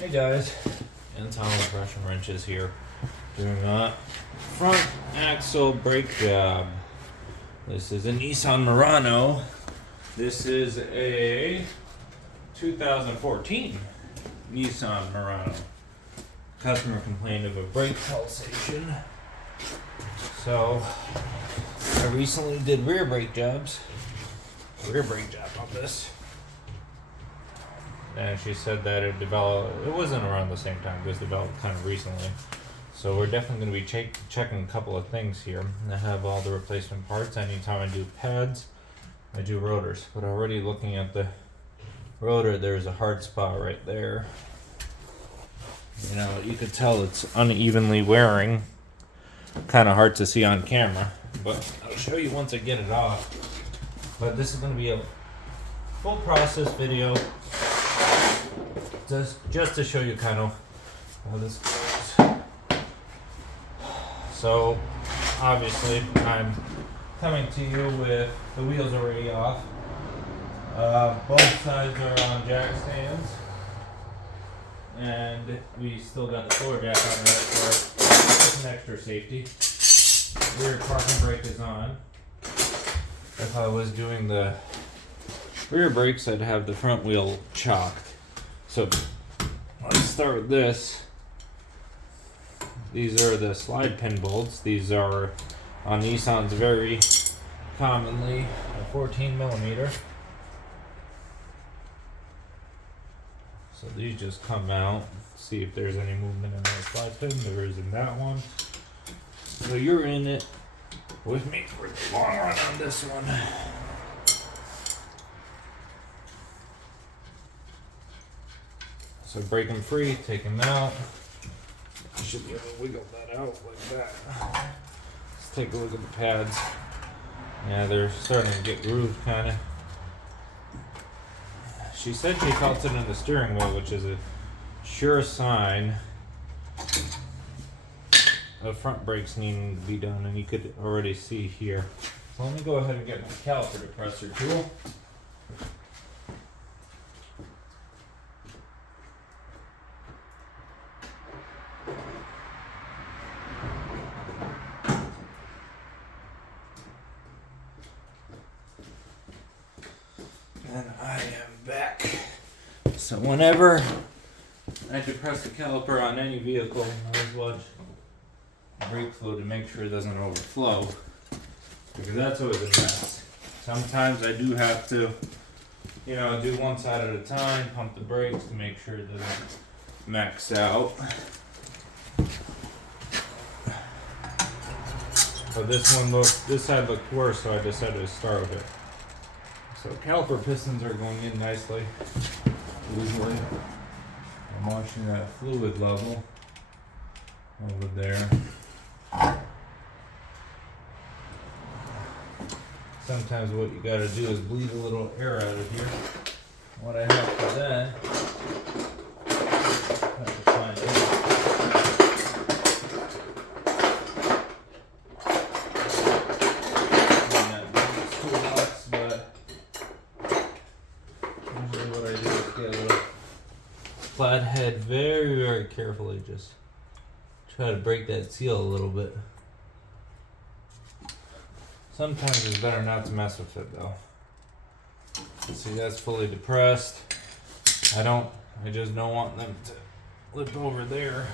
Hey guys, Anton Compression Wrenches here, doing a front axle brake job. This is a Nissan Murano. This is a 2014 Nissan Murano. Customer complained of a brake pulsation, so I recently did rear brake job on this. And she said that it wasn't around the same time, it was developed kind of recently. So we're definitely going to be checking a couple of things here. I have all the replacement parts. Anytime I do pads, I do rotors. But already looking at the rotor, there's a hard spot right there. You know, you could tell it's unevenly wearing. Kind of hard to see on camera, but I'll show you once I get it off. But this is going to be a full process video. Just to show you kind of how this goes. So obviously I'm coming to you with the wheels already off. Both sides are on jack stands, and we still got the floor jack on there for an extra safety. Rear parking brake is on. If I was doing the rear brakes, I'd have the front wheel chocked. So let's start with this. These are the slide pin bolts. These are on Nissans very commonly a 14 millimeter. So these just come out. See if there's any movement in that slide pin. There is in that one. So you're in it with me for the long run on this one. So break them free, take them out. You should be able to wiggle that out like that. Let's take a look at the pads. Yeah, they're starting to get grooved kind of. She said she felt it in the steering wheel, which is a sure sign of front brakes needing to be done, and you could already see here. So let me go ahead and get my caliper depressor tool. And I am back. So whenever I depress the caliper on any vehicle, I always watch brake fluid to make sure it doesn't overflow, because that's always a mess. Sometimes I do have to, do one side at a time, pump the brakes to make sure it doesn't max out. But this side looked worse, so I decided to start with it. So caliper pistons are going in nicely. Usually, I'm watching that fluid level over there. Sometimes what you gotta do is bleed a little air out of here. What I have for that, I have to find flathead very, very carefully, just try to break that seal a little bit. Sometimes it's better not to mess with it though. See, that's fully depressed. I just don't want them to flip over there.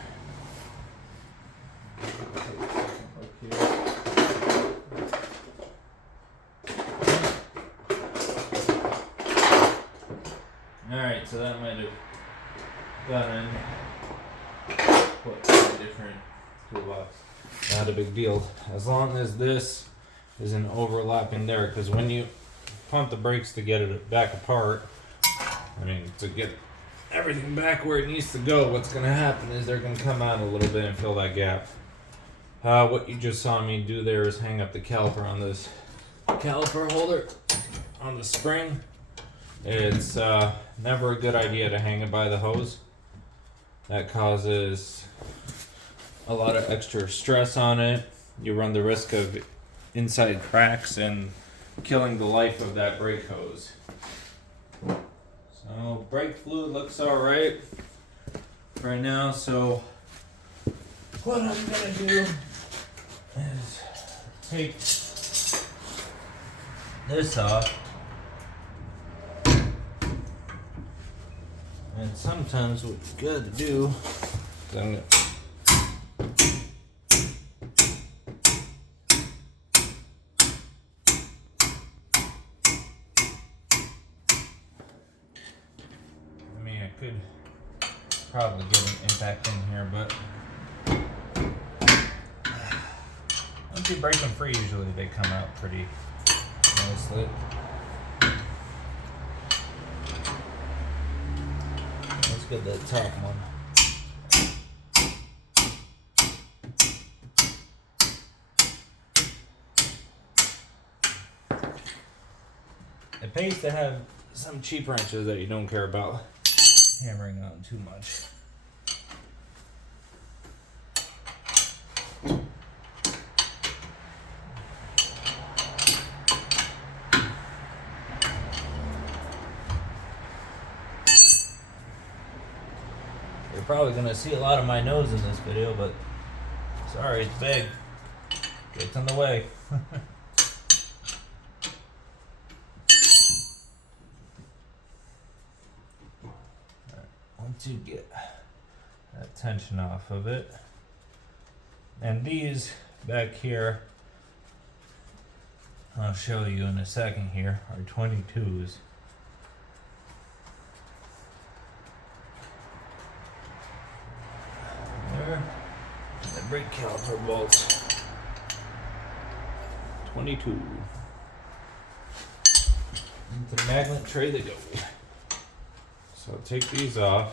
Alright, so that might have gotten put in a different toolbox. Not a big deal. As long as this isn't overlapping there, because when you pump the brakes to get it back apart, to get everything back where it needs to go, what's going to happen is they're going to come out a little bit and fill that gap. What you just saw me do there is hang up the caliper on this caliper holder on the spring. It's never a good idea to hang it by the hose. That causes a lot of extra stress on it. You run the risk of inside cracks and killing the life of that brake hose. So brake fluid looks alright. right now. So what I'm gonna do is take this off. And sometimes what you gotta do is I'm gonna could probably get an impact in here, but once you break them free, usually they come out pretty nicely. Let's get that top one. It pays to have some cheap wrenches that you don't care about hammering on too much. You're probably gonna see a lot of my nose in this video, but sorry, it's big. It's in the way. Once you get that tension off of it, and these back here, I'll show you in a second here, are 22s. There, and the brake caliper bolts, 22. Into the magnet tray they go. So I'll take these off.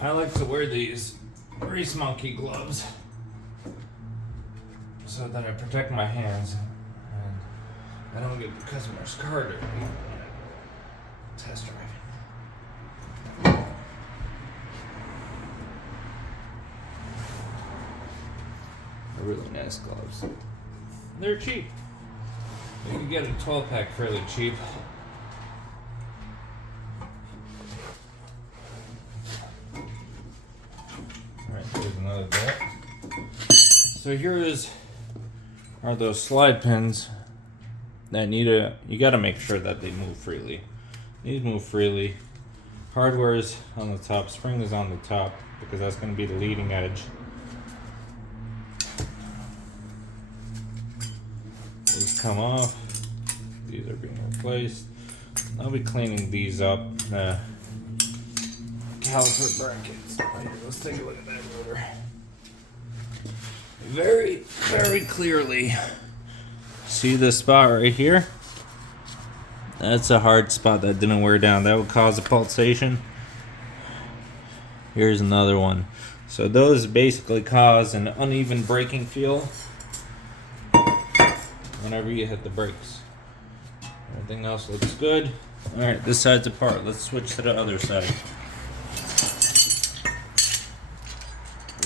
I like to wear these grease monkey gloves so that I protect my hands and I don't get the customer's car dirty when I'm test driving. They're really nice gloves. They're cheap. You can get a 12-pack fairly cheap. So here are those slide pins that you gotta make sure that they move freely. These move freely. Hardware is on the top, spring is on the top because that's gonna be the leading edge. These come off. These are being replaced. I'll be cleaning these up. Caliper brackets. Let's take a look at that rotor. Very, very clearly see this spot right here. That's a hard spot that didn't wear down. That would cause a pulsation. Here's another one. So those basically cause an uneven braking feel whenever you hit the brakes. Everything else looks good. Alright, this side's apart. Let's switch to the other side.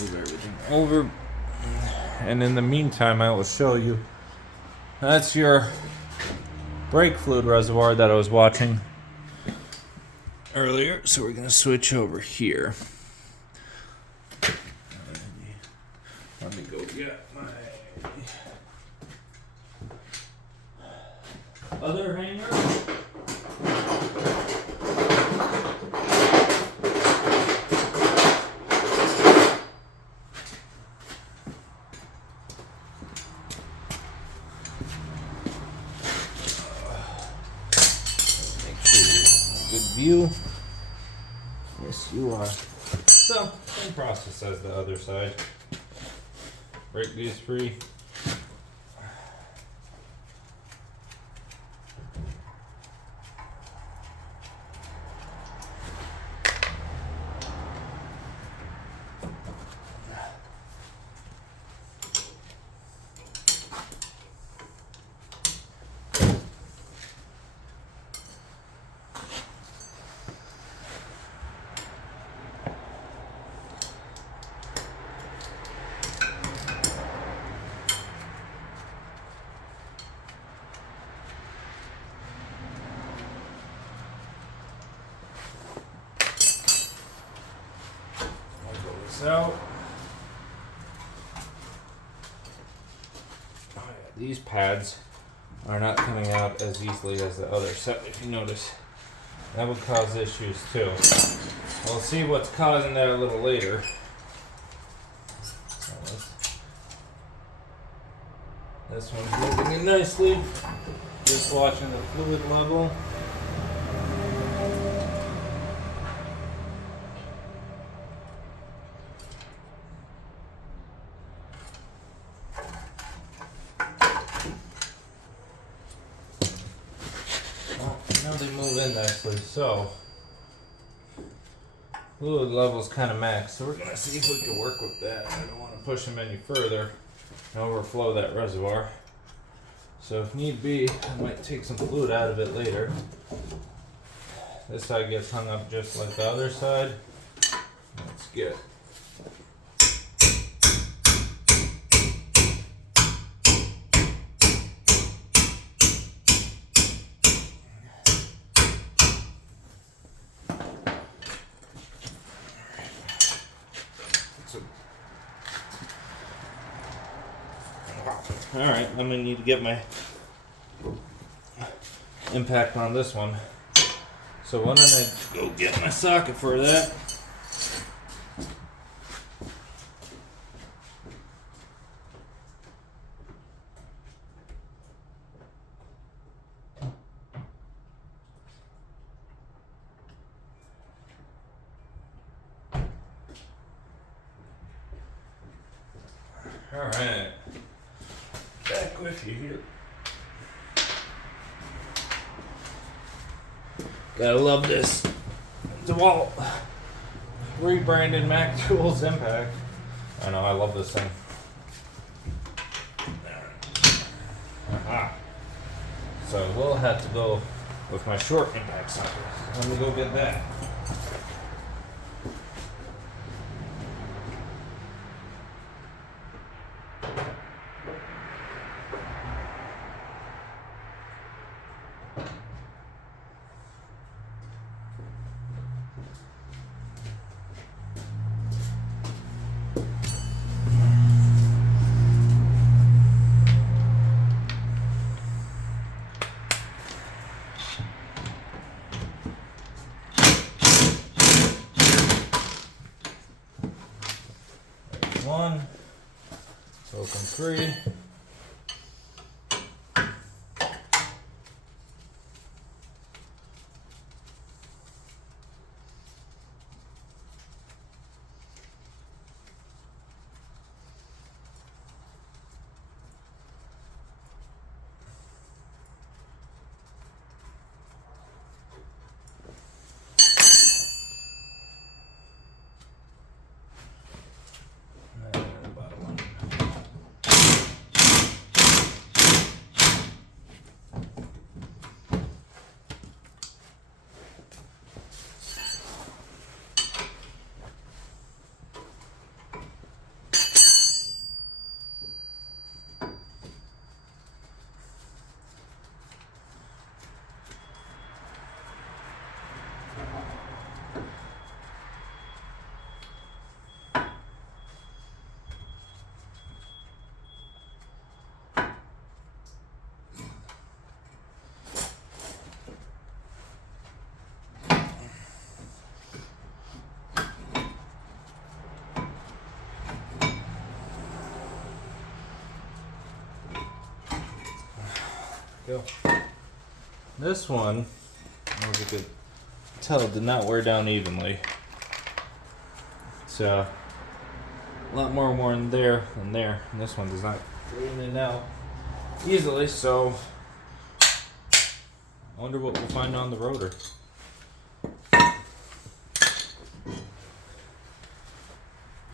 Move everything over. And in the meantime, I will show you. That's your brake fluid reservoir that I was watching earlier. So we're going to switch over here. Let me go get my other hanger. view. Yes, you are. So, same process as the other side. Break these free. So, these pads are not coming out as easily as the other set, if you notice. That would cause issues too. We'll see what's causing that a little later. So this one's moving in nicely. Just watching the fluid level. Now they move in nicely, so fluid level's kind of maxed, so we're gonna see if we can work with that. I don't want to push them any further and overflow that reservoir. So if need be, I might take some fluid out of it later. This side gets hung up just like the other side. That's good. Alright, I'm gonna need to get my impact on this one. So why don't I go get my socket for that? Alright. Back with you here. Gotta love this DeWalt rebranded Mac Tools Impact. I know, I love this thing. Aha. So we'll have to go with my short impact socket. Let me go get that. One, open three. Go. This one was a good tell it did not wear down evenly. So a lot more worn there than there, and this one does not go in and out easily. So I wonder what we'll find on the rotor.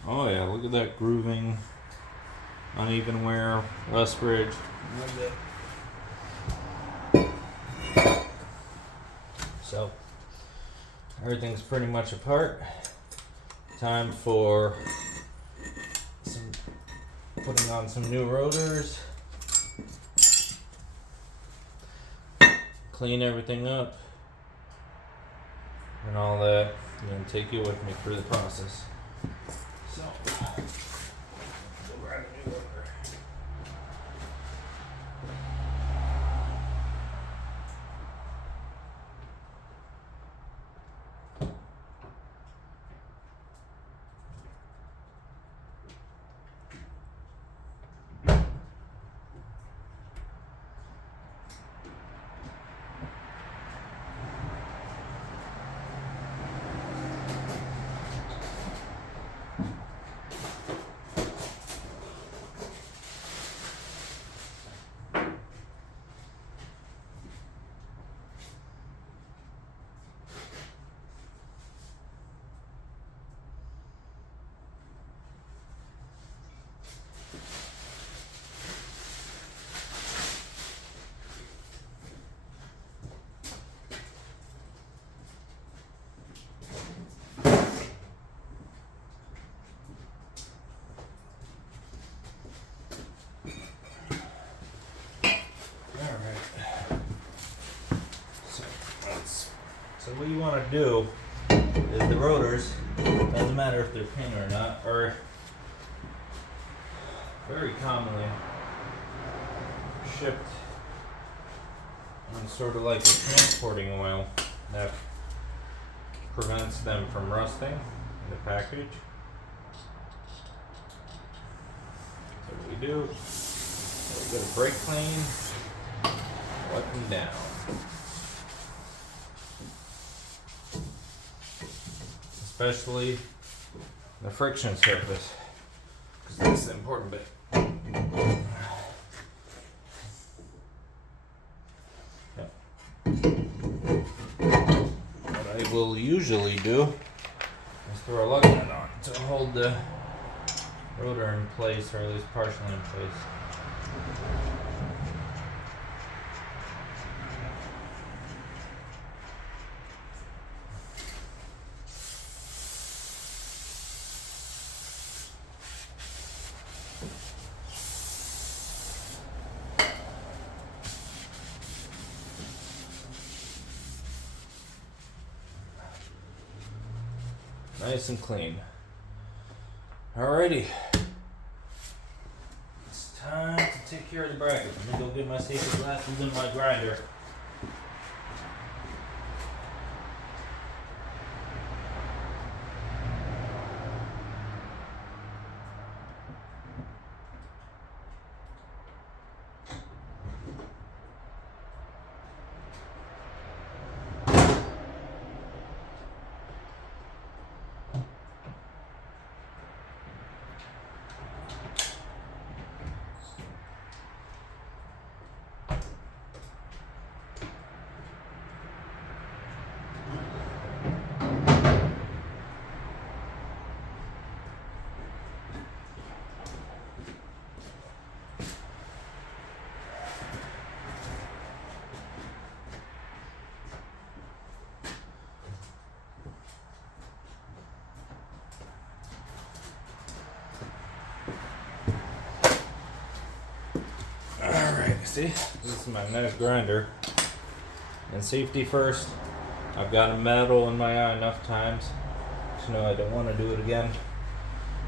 Oh yeah, look at that grooving, uneven wear, rust ridge. So everything's pretty much apart. Time for putting on some new rotors. Clean everything up and all that. I'm gonna take you with me through the process. So, we'll grab a new rotor. So what you want to do is the rotors, doesn't matter if they're pin or not, are very commonly shipped on sort of like a transporting oil that prevents them from rusting in the package. So what we do, we get a brake clean, wipe them down. Especially the friction surface, because that's the important bit. Yep. What I will usually do is throw a lug nut on to hold the rotor in place, or at least partially in place. Nice and clean. Alrighty. It's time to take care of the bracket. Let me go get my safety glasses and my grinder. See, this is my nice grinder. And safety first. I've got a metal in my eye enough times to know I don't want to do it again.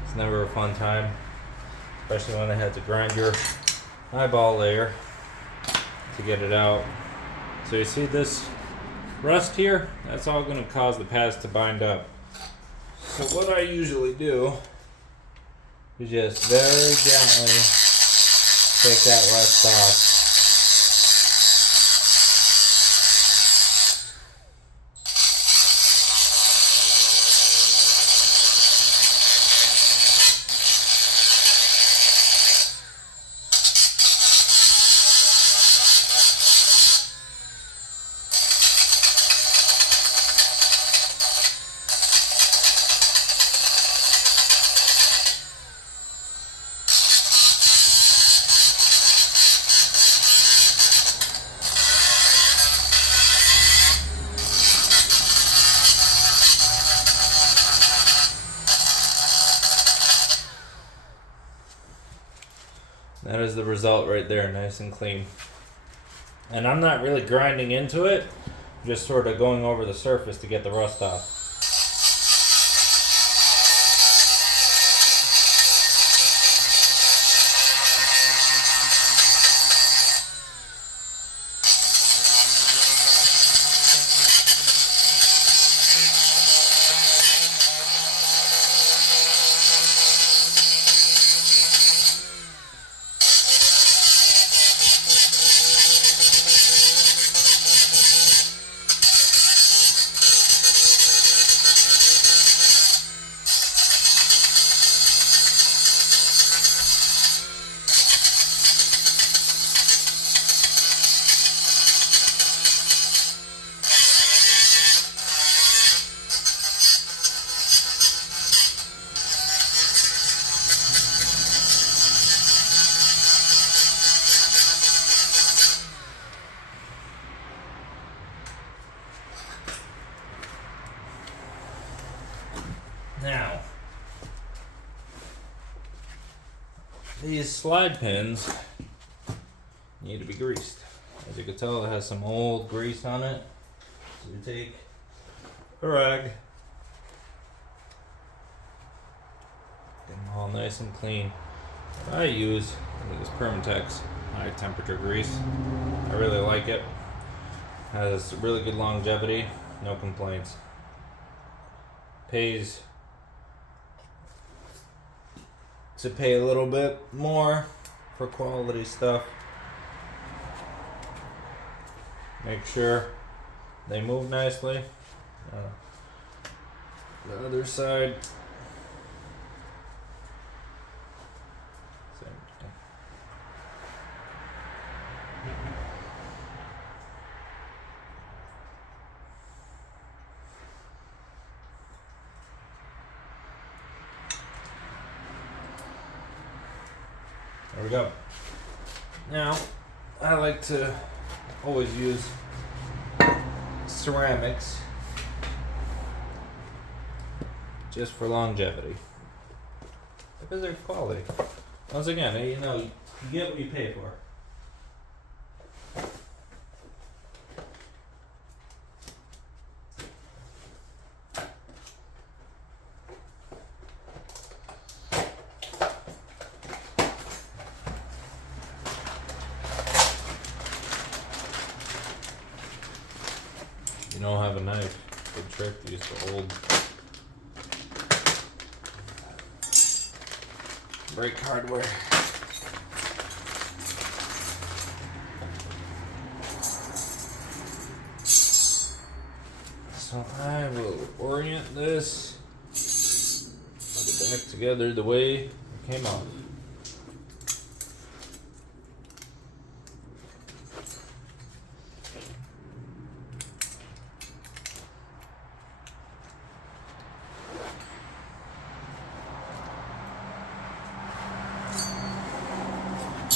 It's never a fun time, especially when I had to grind your eyeball layer to get it out. So you see this rust here? That's all going to cause the pads to bind up. So what I usually do is just very gently take that rust off. is the result right there, nice and clean. And I'm not really grinding into it, just sort of going over the surface to get the rust off. Now, these slide pins need to be greased. As you can tell, it has some old grease on it. So you take a rag, get them all nice and clean. What I use is Permatex high temperature grease. I really like it. Has really good longevity, no complaints. Pays to pay a little bit more for quality stuff. Make sure they move nicely. The other side, same thing. There we go. Now, I like to always use ceramics just for longevity because they're quality. Once again, you know, you get what you pay for. You don't have a knife, good trick to use the old brake hardware. So I will orient this, put it back together the way it came off.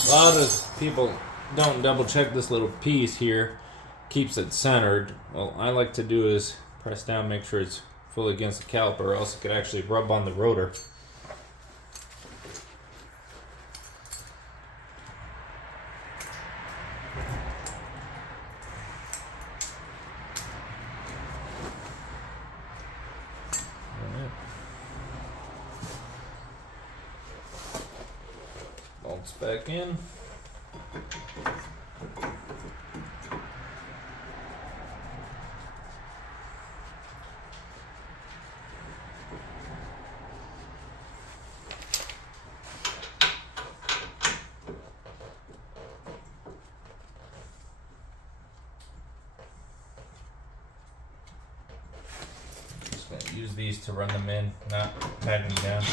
A lot of people don't double check this little piece here, keeps it centered. Well, I like to do is press down, make sure it's fully against the caliper, or else it could actually rub on the rotor. Bolts back in. Just gonna use these to run them in, not tighten them down.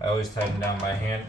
I always tighten down by hand.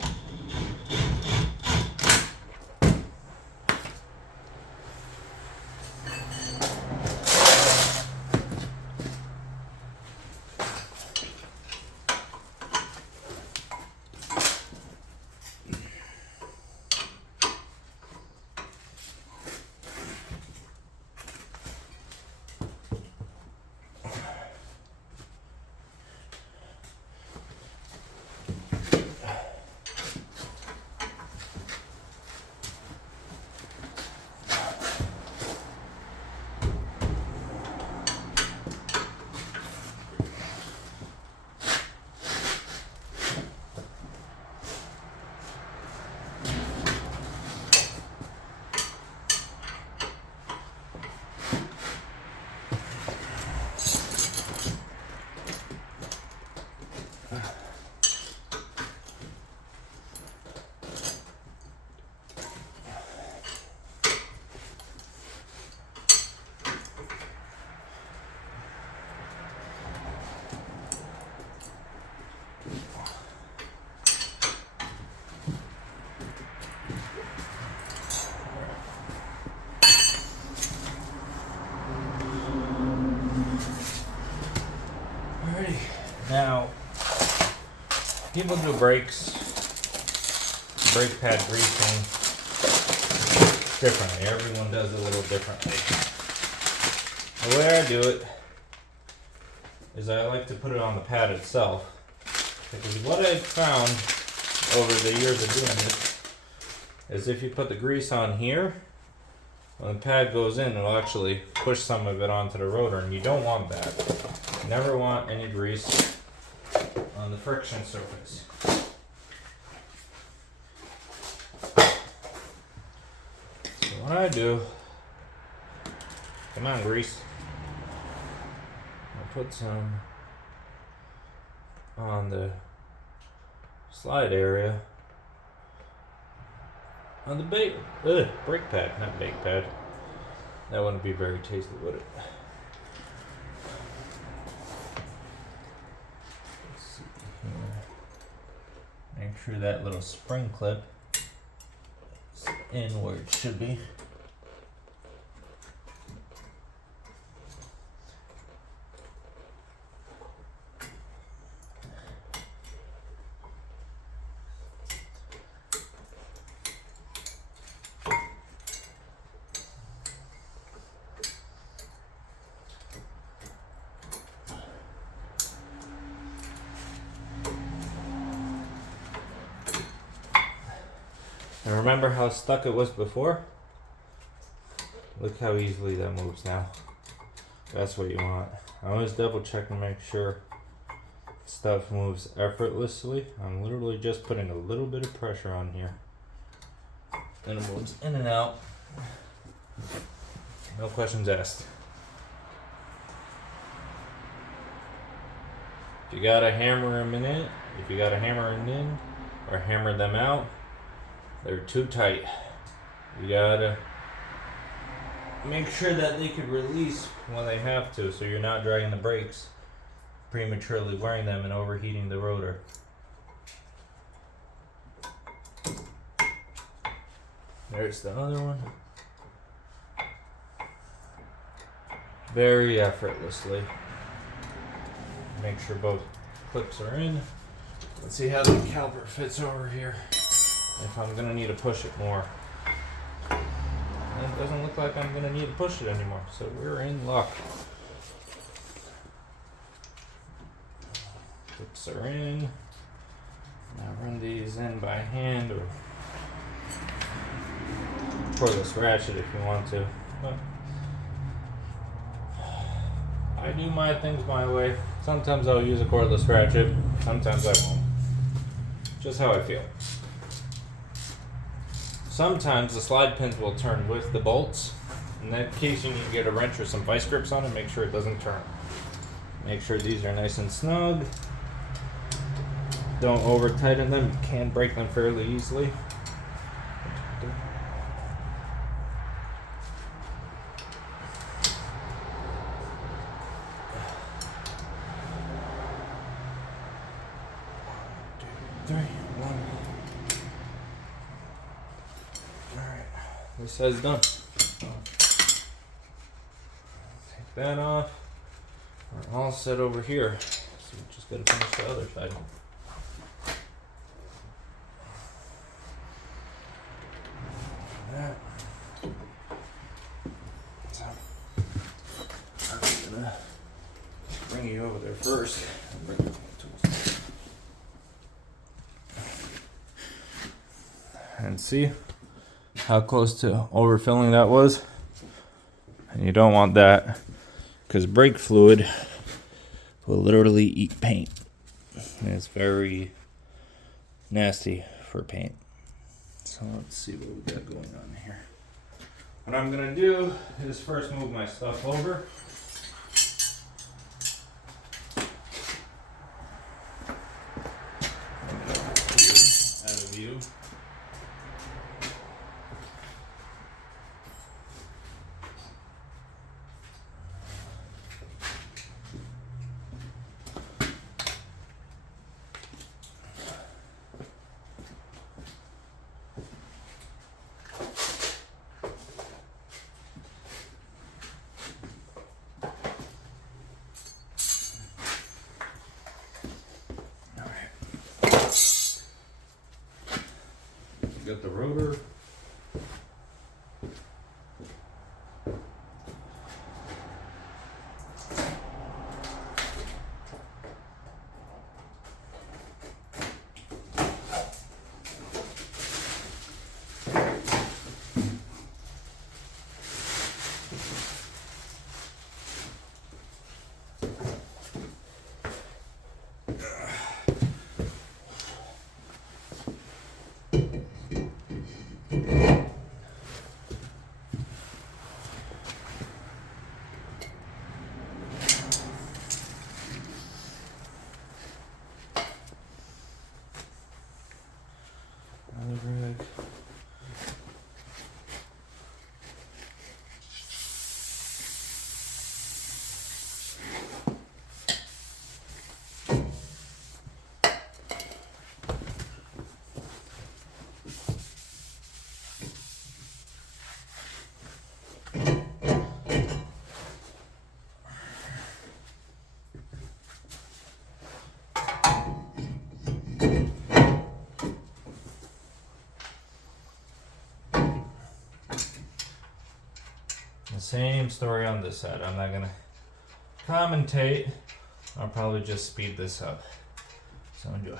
people do brakes, brake pad greasing differently. Everyone does it a little differently. The way I do it is I like to put it on the pad itself. Because what I've found over the years of doing this is if you put the grease on here, when the pad goes in, it'll actually push some of it onto the rotor, and you don't want that. You never want any grease on the friction surface. So what I do, come on grease, I put some on the slide area on the brake pad, not bake pad. That wouldn't be very tasty, would it? Let's see here. Make sure that little spring clip is in where it should be. And remember how stuck it was before? Look how easily that moves now. That's what you want. I always double check and make sure stuff moves effortlessly. I'm literally just putting a little bit of pressure on here. And it moves in and out. No questions asked. If you gotta hammer them in, or hammer them out, they're too tight. You gotta make sure that they can release when they have to, so you're not dragging the brakes, prematurely wearing them and overheating the rotor. There's the other one. Very effortlessly. Make sure both clips are in. Let's see how the caliper fits over here. If I'm gonna need to push it more. And it doesn't look like I'm gonna need to push it anymore, so we're in luck. Clips are in. Now run these in by hand or cordless ratchet if you want to. But I do my things my way. Sometimes I'll use a cordless ratchet, sometimes I won't. Just how I feel. Sometimes the slide pins will turn with the bolts. In that case, you need to get a wrench or some vice grips on it, make sure it doesn't turn. Make sure these are nice and snug. Don't over tighten them, you can break them fairly easily. This side's done. Take that off. We're all set over here. So we just gotta finish the other side. That. So I'm gonna bring you over there first. And bring the tools. And see how close to overfilling that was. And you don't want that because brake fluid will literally eat paint. And it's very nasty for paint. So let's see what we got going on here. What I'm gonna do is first move my stuff over. Out of view. rotor. Another brake. The same story on this side. I'm not gonna commentate. I'll probably just speed this up. So enjoy.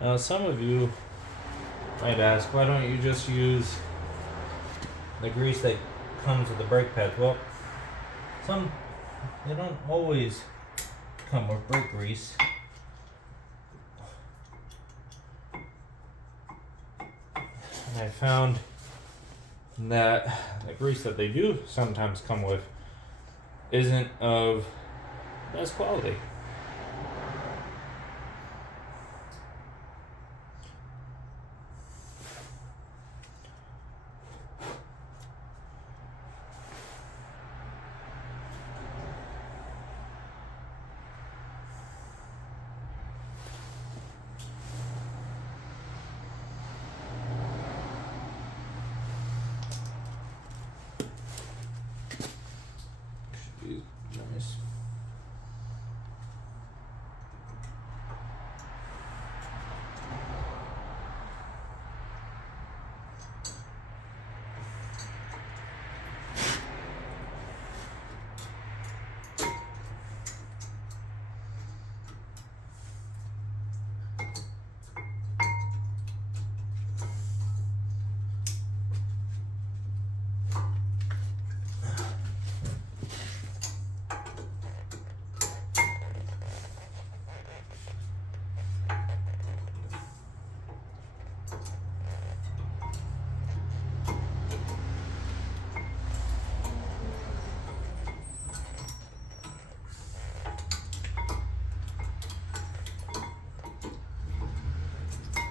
Now, some of you might ask, why don't you just use the grease that comes with the brake pads? Well, they don't always come with brake grease. And I found that the grease that they do sometimes come with isn't of best quality. Nice.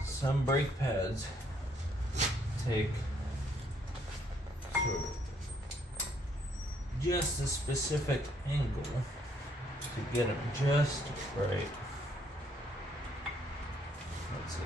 Some brake pads take sort of just a specific angle to get them just right. Let's see.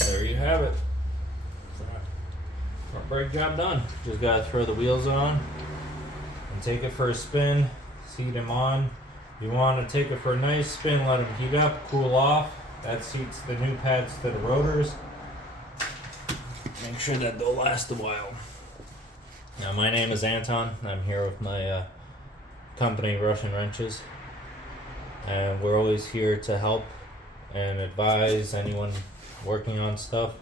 There you have it. Front brake job done. Just gotta throw the wheels on and take it for a spin. Seat them on. You want to take it for a nice spin. Let them heat up, cool off. That seats the new pads to the rotors. Make sure that they'll last a while. Now, my name is Anton. I'm here with my company, Russian Wrenches, and we're always here to help and advise anyone working on stuff.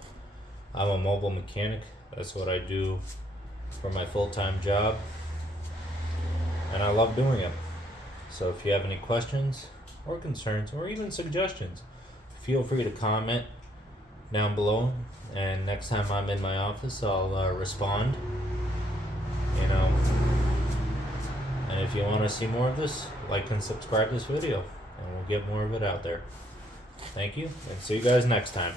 I'm a mobile mechanic. That's what I do for my full-time job, and I love doing it. So if you have any questions or concerns or even suggestions, feel free to comment down below, and next time I'm in my office I'll respond, you know. And if you want to see more of this, like and subscribe this video and we'll get more of it out there. Thank you, and see you guys next time.